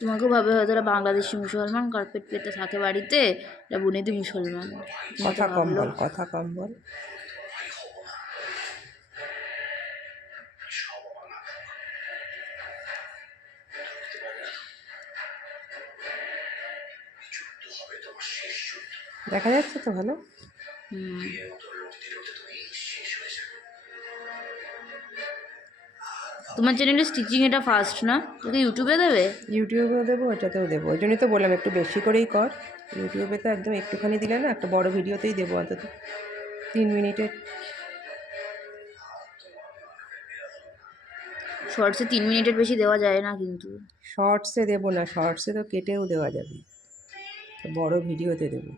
তোমাকেও ভাবে হয়তো এরা বাংলাদেশি মুসলমান, কার্পেট পেতে থাকে বাড়িতে, এটা বুনেদি মুসলমান। কথা কম বল, কথা কম বল। দেখা যাচ্ছে তো ভালো। তোমার চ্যানেলে স্টিচিং এটা ফার্স্ট না? তোকে ইউটিউবে দেবে? ইউটিউবেও দেবো, এটাতেও দেবো। ওই জন্যই তো বললাম একটু বেশি করেই কর। ইউটিউবে তো একদম একটুখানি দিলে না, একটা বড় ভিডিওতেই দেবো অন্তত 3 মিনিটের। শর্টসে 3 মিনিটের বেশি দেওয়া যায় না কিন্তু। শর্টসে দেবো না, শর্টসে তো কেটেও দেওয়া যাবে, বড় ভিডিওতে দেবো।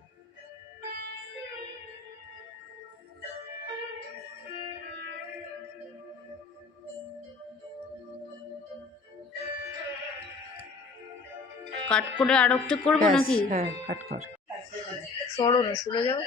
কাট করে আর একটা করবো নাকি? হ্যাঁ, কাট কর। সরো না, সরে যাও।